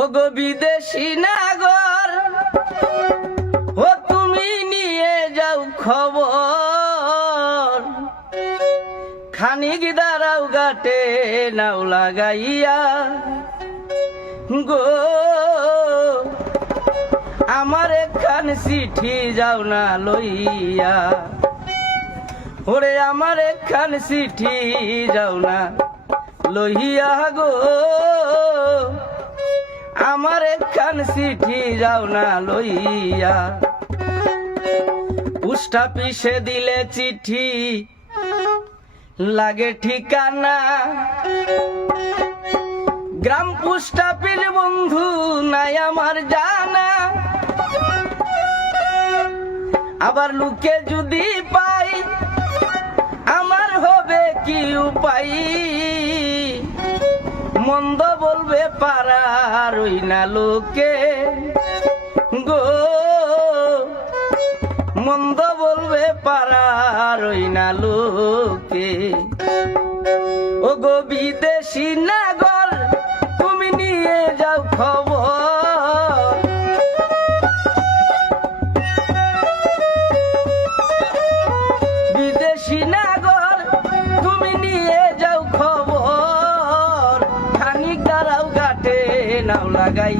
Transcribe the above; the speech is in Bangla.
ও গো বিদেশি নাগর, ও তুমি নিয়ে যাও খবর, খানিক দাঁড়াও গাটে নাও লাগাইয়া গো, আমার একখান চিঠি যাও না লইয়া, ওরে আমার একখান চিঠি যাও না লইয়া গো, আমার একখান চিঠি যাও না লইয়া। পোস্ট অফিসে দিলে চিঠি লাগে ঠিকানা, গ্রাম পোস্ট অফিস বন্ধু নাই আমার জানা, আবার লুকে যদি পাই আমার হবে কি উপায়, মন্দ বলবে পাড়ার ওই না লোকে গো, মন্দ বলবে পাড়ার ওই না লোকে। ও গো বিদেশি নাগর, তুমি নিয়ে যাও খবর, বিদেশি নাগর তুমি নিয়ে যাও খবর, খানিক দাঁড়াও গাটে নাও লাগাই।